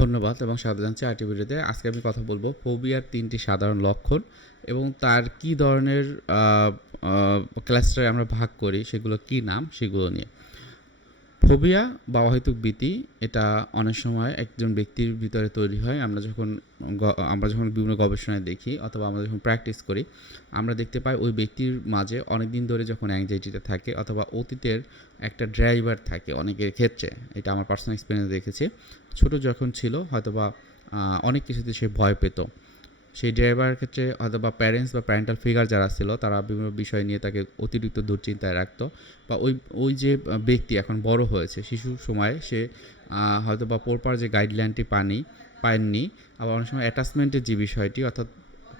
ধন্যবাদ এবং স্বাগত জানাচ্ছি আরটি ভিডিওতে। আজকে আমি কথা বলব ফোবিয়ার তিনটি সাধারণ লক্ষণ এবং তার কি ধরনের ক্লাস্টারে আমরা ভাগ করি সেগুলো কি নাম, সেগুলো নিয়ে। ফোবিয়া বা অহেতুক ভীতি, এটা অনেক সময় একজন ব্যক্তির ভিতরে তৈরি হয়। আমরা যখন আমরা যখন বিভিন্ন গবেষণায় দেখি অথবা আমরা যখন প্র্যাকটিস করি, আমরা দেখতে পাই ওই ব্যক্তির মাঝে অনেক দিন ধরে যখন অ্যাংজাইটিটা থাকে অথবা অতীতের একটা ড্রাইভার থাকে অনেকের ক্ষেত্রে। এটা আমার পার্সোনাল এক্সপিরিয়েন্স দেখেছি। ছোট যখন ছিল, হয়তোবা অনেক কিছুতে সে ভয় পেত। সেই ড্রাইভারের ক্ষেত্রে হয়তো বা প্যারেন্টস বা প্যারেন্টাল ফিগার যারা ছিল, তারা বিভিন্ন বিষয় নিয়ে তাকে অতিরিক্ত দুশ্চিন্তায় রাখতো বা ওই ওই যে ব্যক্তি এখন বড় হয়েছে, শিশু সময়ে সে হয়তো বা পরপার যে গাইডলাইনটি পানি পায়নি আবার অনেক সময় অ্যাটাচমেন্টের যে বিষয়টি, অর্থাৎ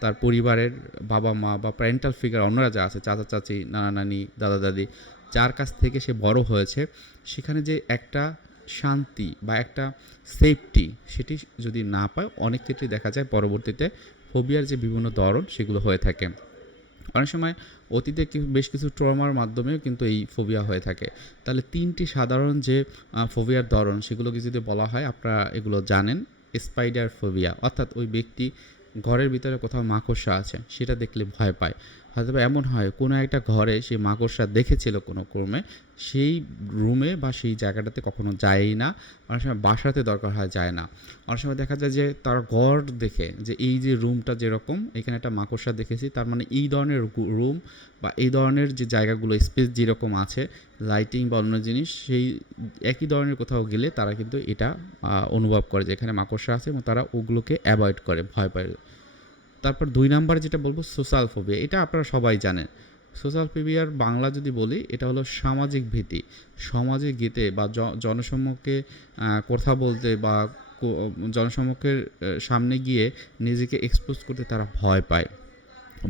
তার পরিবারের বাবা মা বা প্যারেন্টাল ফিগার অন্যরা যা আছে, চাচা, চাচি, নানা, নানি, দাদা, দাদি, যার কাছ থেকে সে বড় হয়েছে, সেখানে যে একটা শান্তি বা একটা সেফটি সেটি যদি না পায়, অনেক ক্ষেত্রে দেখা যায় পরবর্তীতে ফোবিয়ার যে বিভিন্ন ধরন সেগুলো হয়ে থাকে। অনেক সময় অতীতে বেশ কিছু ট্রমার মাধ্যমেও কিন্তু এই ফোবিয়া হয়ে থাকে। তাহলে তিনটি সাধারণ যে ফোবিয়ার ধরন সেগুলোকে যদি বলা হয়, আপনারা এগুলো জানেন। স্পাইডার ফোবিয়া, অর্থাৎ ওই ব্যক্তি ঘরের ভিতরে কোথাও মাকড়সা আছে, সেটা দেখলে ভয় পায়। হয়তো এমন হয়, কোনো একটা ঘরে সেই মাকড়সা দেখেছিল কোনো ক্রমে সেই রুমে বা সেই জায়গাটাতে কখনো যায়ই না। অনেক সময় বাসাতে দরকার হয় যায় না। অনেক সময় দেখা যায় যে তার ঘর দেখে যে এই যে রুমটা যেরকম, এখানে একটা মাকড়সা দেখেছি, তার মানে এই ধরনের রুম বা এই ধরনের যে জায়গাগুলো, স্পেস যেরকম আছে, লাইটিং বা অন্য জিনিস, সেই একই ধরনের কোথাও গেলে তারা কিন্তু এটা অনুভব করে যে এখানে মাকড়সা আছে এবং তারা ওগুলোকে অ্যাভয়েড করে, ভয় পায়। তারপর দুই নাম্বারে যেটা বলব সোশ্যাল ফোবিয়া, এটা আপনারা সবাই জানেন। সোশ্যাল ফোবিয়ার বাংলা যদি বলি, এটা হলো সামাজিক ভীতি। সমাজে গেতে বা জনসম্মুখে কথা বলতে বা জনসম্মুখের সামনে গিয়ে নিজেকে এক্সপোজ করতে তারা ভয় পায়।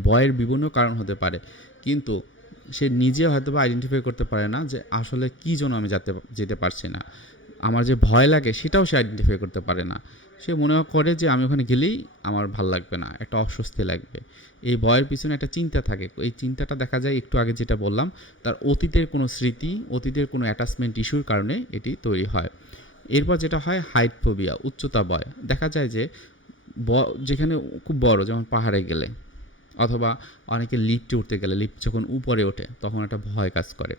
ভয়ের বিভিন্ন কারণ হতে পারে। কিন্তু সে নিজে হয়তো বা আইডেন্টিফাই করতে পারে না যে আসলে কী জন্য আমি যেতে যেতে পারছি না। আমার যে ভয় লাগে সেটাও সে আইডেন্টিফাই করতে পারে না। সে মনে করে যে আমি ওখানে গেলেই আমার ভালো লাগবে না, একটা অস্বস্তি লাগবে। এই ভয়ের পিছনে একটা চিন্তা থাকে। এই চিন্তাটা দেখা যায় একটু আগে যেটা বললাম, তার অতীতের কোনো স্মৃতি, অতীতের কোনো অ্যাটাচমেন্ট ইস্যুর কারণে এটি তৈরি হয়। এরপর যেটা হয় হাইট ফোবিয়া উচ্চতা ভয়। দেখা যায় যে ব- যেখানে খুব বড়, যেমন পাহাড়ে গেলে, অথবা অনেকে লিফটে উঠতে গেলে লিফট যখন উপরে ওঠে, তখন একটা ভয় কাজ করে।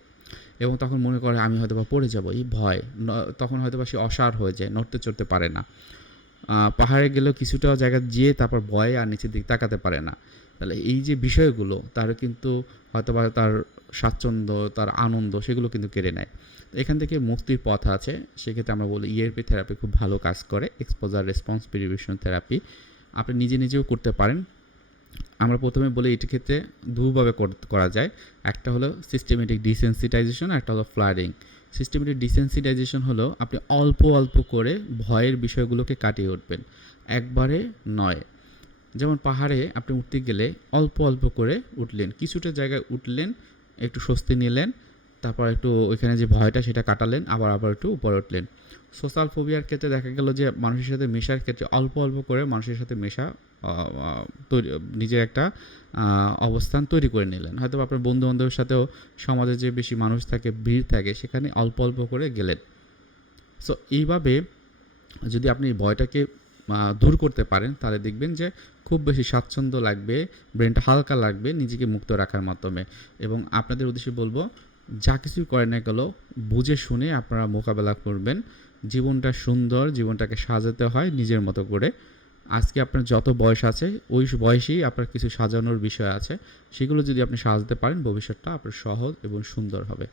এবং তখন মনে করে, আমি হয়তো বা পড়ে যাব। এই ভয়। তখন হয়তো বা সে অসার হয়ে যায়, নড়তে চড়তে পারে না। পাহাড়ে গেলেও কিছুটা জায়গা যেয়ে তারপর ভয়ে আর নিচের দিকে তাকাতে পারে না। তাহলে এই যে বিষয়গুলো, তার কিন্তু হয়তো বা তার স্বাচ্ছন্দ্য, তার আনন্দ, সেগুলো কিন্তু কেড়ে নেয়। এখান থেকে মুক্তির পথ আছে। সেক্ষেত্রে আমরা বলি ইএরপি থেরাপি খুব ভালো কাজ করে এক্সপোজার রেসপন্স প্রিভিশন থেরাপি আপনি নিজে নিজেও করতে পারেন। আমরা প্রথমে বলি এটি ক্ষেত্রে দুভাবে কর- যায়। একটা হলো সিস্টেমেটিক ডিসেন্সিটাইজেশন একটা হলো ফ্লাডিং সিস্টেমেটিক ডিসেন্সিটাইজেশন হলো আপনি অল্প অল্প করে ভয়ের বিষয়গুলোকে কাটিয়ে উঠবেন। একবারে নয়। যেমন পাহাড়ে আপনি উঠতে গেলে অল্প অল্প করে উঠলেন। কিছুটা জায়গায় উঠলেন, একটু স্বস্তি নিলেন তারপর একটু ওইখানে যে ভয়টা সেটা কাটালেন, আবার আবার একটু উপরে উঠলেন। সোশ্যাল ফোবিয়ার ক্ষেত্রে দেখা গেল যে মানুষের সাথে মেশার ক্ষেত্রে অল্প অল্প করে মানুষের সাথে মেশা তৈরি নিজের একটা অবস্থান তৈরি করে নিলেন। হয়তো আপনার বন্ধু বান্ধবের সাথেও সমাজে যে বেশি মানুষ থাকে, ভিড় থাকে, সেখানে অল্প অল্প করে গেলেন। সো এইভাবে যদি আপনি ভয়টাকে দূর করতে পারেন, তাহলে দেখবেন যে খুব বেশি স্বাচ্ছন্দ্য লাগবে ব্রেনটা হালকা লাগবে নিজেকে মুক্ত রাখার মাধ্যমে। এবং আপনাদের উদ্দেশ্যে বলব যা কিছুই করেন না গেল বুঝে শুনে আপনারা মোকাবেলা করবেন। জীবনটা সুন্দর, জীবনটাকে সাজাতে হয় নিজের মতো করে। আজকে আপনার যত বয়স আছে, ওই বয়সেই আপনার কিছু সাজানোর বিষয় আছে। সেগুলো যদি আপনি সাজাতে পারেন, ভবিষ্যৎটা আপনার সহজ এবং সুন্দর হবে।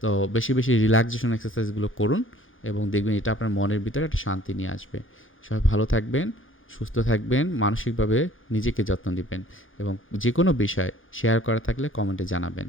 তো বেশি বেশি রিল্যাক্সেশন এক্সারসাইজগুলো করুন এবং দেখবেন এটা আপনার মনের ভিতরে একটা শান্তি নিয়ে আসবে। সবাই ভালো থাকবেন, সুস্থ থাকবেন, মানসিকভাবে নিজেকে যত্ন নেবেন এবং যে কোনো বিষয় শেয়ার করা থাকলে কমেন্টে জানাবেন।